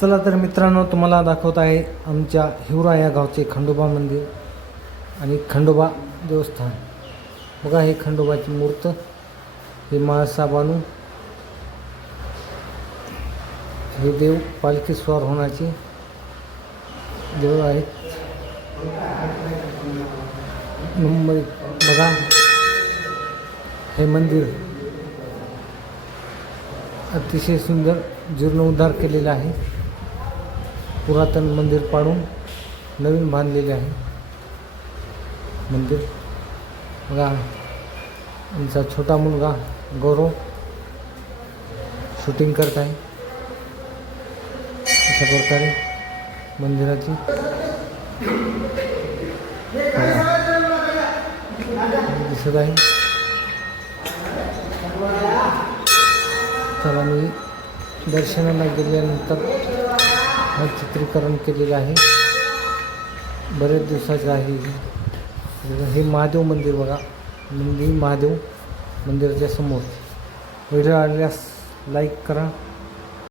चला तर मित्रांनो तुम्हाला दाखवत आहे आमच्या हिवरा या गावचे खंडोबा मंदिर आणि खंडोबा देवस्थान. बघा हे खंडोबाची मूर्त हे माळसा बानू हे देव पालखी स्वार होण्याचे देव आहेत. मुंबई बघा हे मंदिर. अतिशय सुंदर जीर्णोद्धार केलेला आहे. पुरातन मंदिर पाडून नवीन बांधलेले आहे. मंदिर. बघा आमचा छोटा मुलगा गौरव शूटिंग करत आहे. अशा प्रकारे मंदिराची. दिसत आहे. चला मी दर्शनाला गेल्यानंतर हा चित्रीकरण केलेलं आहे. बरेच दिवसाचं आहे हे. हे महादेव मंदिर बघा. मंदिर महादेव मंदिराच्या समोर. व्हिडिओ आल्यास लाईक करा.